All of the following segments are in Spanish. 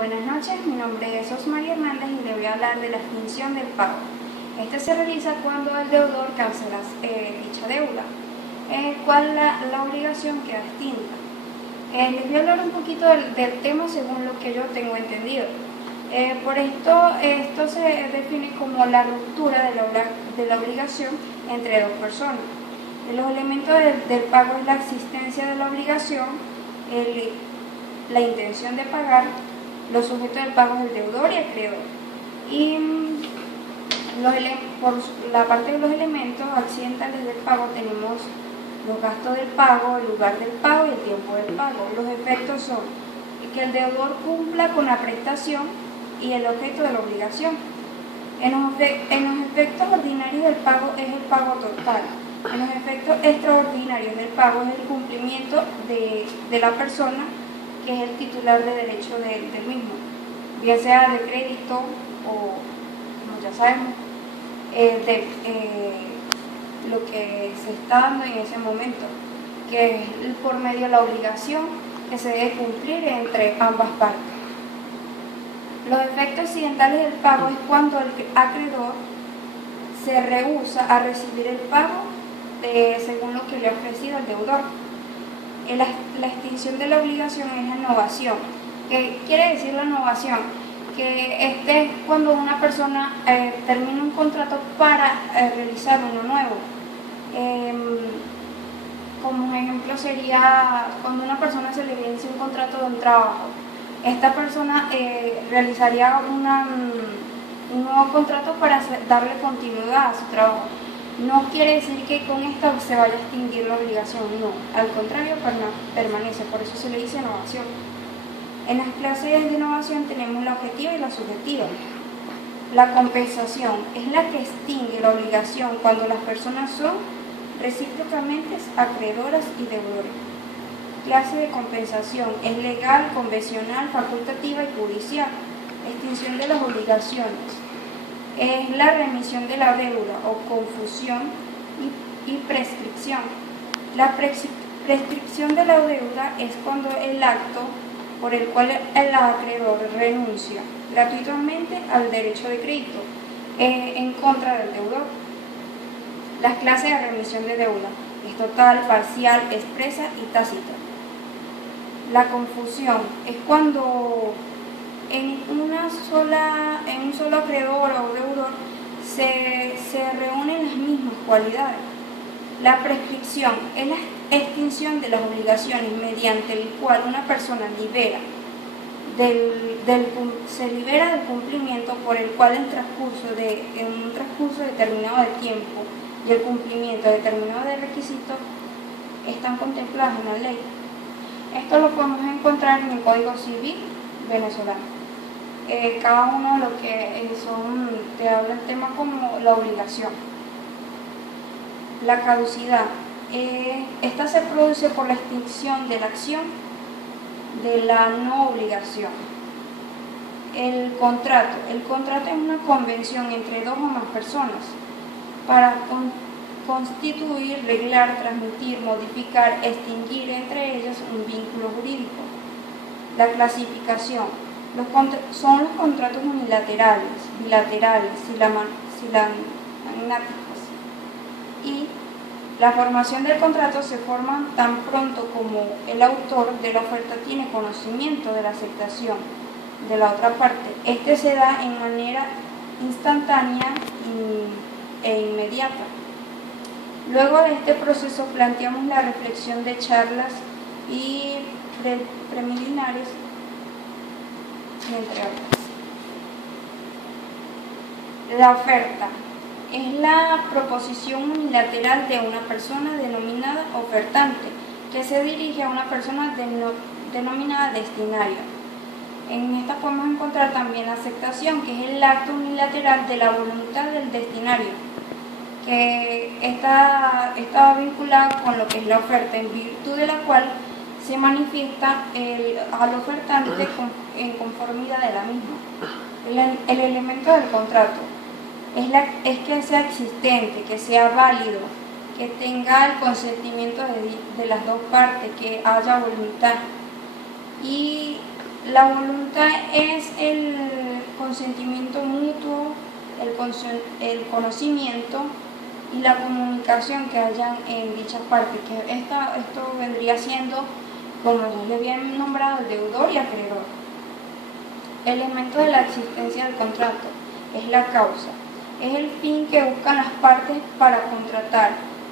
Buenas noches, mi nombre es Osmaría Hernández y le voy a hablar de la extinción del pago. Este se realiza cuando el deudor cancela dicha deuda, cual la obligación queda extinta. Les voy a hablar un poquito del tema según lo que yo tengo entendido. Por esto se define como la ruptura de la obligación entre dos personas. Los elementos del pago es la existencia de la obligación, la intención de pagar, los sujetos del pago es el deudor y acreedor. Y por la parte de los elementos accidentales del pago tenemos los gastos del pago, el lugar del pago y el tiempo del pago. Los efectos son que el deudor cumpla con la prestación y el objeto de la obligación. En los efectos ordinarios del pago es el pago total. En los efectos extraordinarios del pago es el cumplimiento de la persona que es el titular de derecho del mismo, bien sea de crédito o, como ya sabemos, lo que se está dando en ese momento, que es por medio de la obligación que se debe cumplir entre ambas partes. Los efectos accidentales del pago es cuando el acreedor se rehúsa a recibir el pago según lo que le ha ofrecido el deudor. La extinción de la obligación es la novación. ¿Qué quiere decir la novación? Que es cuando una persona termina un contrato para realizar uno nuevo. Como ejemplo sería cuando a una persona se le vence un contrato de un trabajo. Esta persona realizaría un nuevo contrato para darle continuidad a su trabajo. No quiere decir que con esta se vaya a extinguir la obligación, no, al contrario, permanece, por eso se le dice novación. En las clases de novación tenemos la objetiva y la subjetiva. La compensación es la que extingue la obligación cuando las personas son recíprocamente acreedoras y deudores. Clase de compensación es legal, convencional, facultativa y judicial. Extinción de las obligaciones es la remisión de la deuda o confusión y prescripción. La prescripción de la deuda es cuando el acto por el cual el acreedor renuncia gratuitamente al derecho de crédito en contra del deudor. Las clases de remisión de deuda es total, parcial, expresa y tácita. La confusión es cuando en un solo acreedor o deudor se reúnen las mismas cualidades. La prescripción es la extinción de las obligaciones mediante el cual una persona se libera del cumplimiento por el cual en un transcurso determinado de tiempo y el cumplimiento determinado de requisitos están contemplados en la ley. Esto lo podemos encontrar en el Código Civil venezolano. Cada uno lo que te habla el tema como la obligación. La caducidad. Esta se produce por la extinción de la acción de la no obligación. El contrato. El contrato es una convención entre dos o más personas para constituir, reglar, transmitir, modificar, extinguir entre ellas un vínculo jurídico. La clasificación. Son los contratos unilaterales, bilaterales, silamagnáticos. Y la formación del contrato se forma tan pronto como el autor de la oferta tiene conocimiento de la aceptación de la otra parte. Este se da en manera instantánea e inmediata. Luego de este proceso planteamos la reflexión de charlas y preliminares, entre otras. La oferta es la proposición unilateral de una persona denominada ofertante que se dirige a una persona denominada destinataria. En esta podemos encontrar también la aceptación, que es el acto unilateral de la voluntad del destinario, que está vinculada con lo que es la oferta, en virtud de la cual se manifiesta al ofertante en conformidad de la misma. El elemento del contrato es que sea existente, que sea válido, que tenga el consentimiento de las dos partes, que haya voluntad. Y La voluntad es el consentimiento mutuo, el conocimiento y la comunicación que hayan en dichas partes, que esto vendría siendo, como ya había nombrado, el deudor y acreedor. Elemento de la existencia del contrato es la causa, es el fin que buscan las partes para contratar,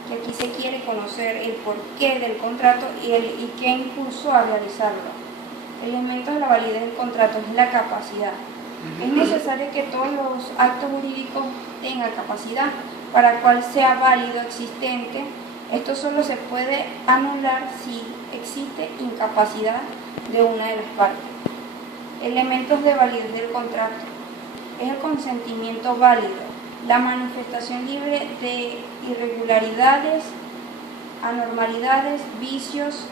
que aquí se quiere conocer el porqué del contrato y qué impulsó a realizarlo. Elementos de la validez del contrato es la capacidad. Es necesario que todos los actos jurídicos tengan capacidad para cual sea válido existente. Esto solo se puede anular si existe incapacidad de una de las partes. Elementos de validez del contrato es el consentimiento válido, la manifestación libre de irregularidades, anormalidades, vicios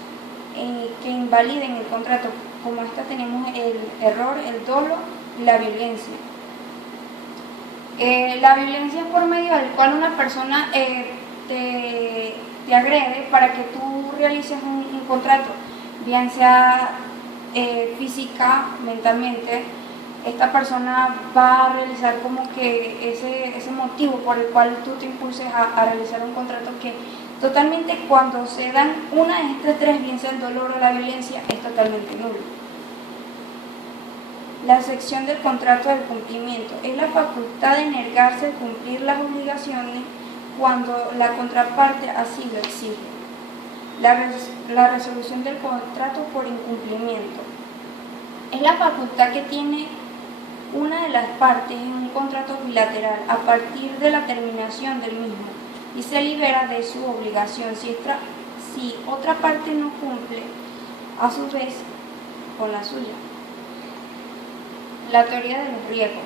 que invaliden el contrato. Como esta tenemos el error, el dolo y la violencia. La violencia es por medio del cual una persona te agrede para que tú realices un contrato, bien sea física, mentalmente. Esta persona va a realizar como que ese motivo por el cual tú te impulses a realizar un contrato, que totalmente, cuando se dan una de estas tres, bien sea el dolor o la violencia, es totalmente nulo. La sección del contrato del cumplimiento es la facultad de negarse a cumplir las obligaciones cuando la contraparte así lo exige. La resolución del contrato por incumplimiento es la facultad que tiene una de las partes en un contrato bilateral a partir de la terminación del mismo y se libera de su obligación si otra parte no cumple a su vez con la suya. La teoría de los riesgos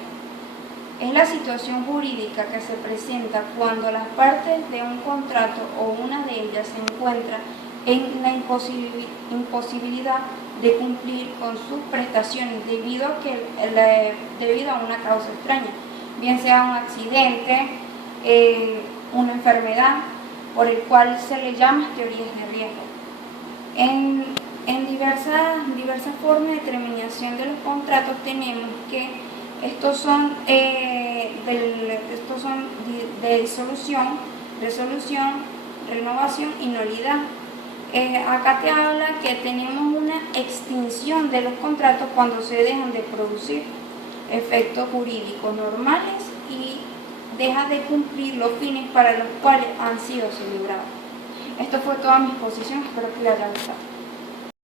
es la situación jurídica que se presenta cuando las partes de un contrato o una de ellas se encuentran en la imposibilidad de cumplir con sus prestaciones debido a una causa extraña, bien sea un accidente, una enfermedad, por el cual se le llama teorías de riesgo. En diversas formas de determinación de los contratos tenemos que estos son de disolución, resolución, renovación y nulidad. Acá te habla que tenemos una extinción de los contratos cuando se dejan de producir efectos jurídicos normales y deja de cumplir los fines para los cuales han sido celebrados. Esto fue toda mi exposición, espero que les haya gustado.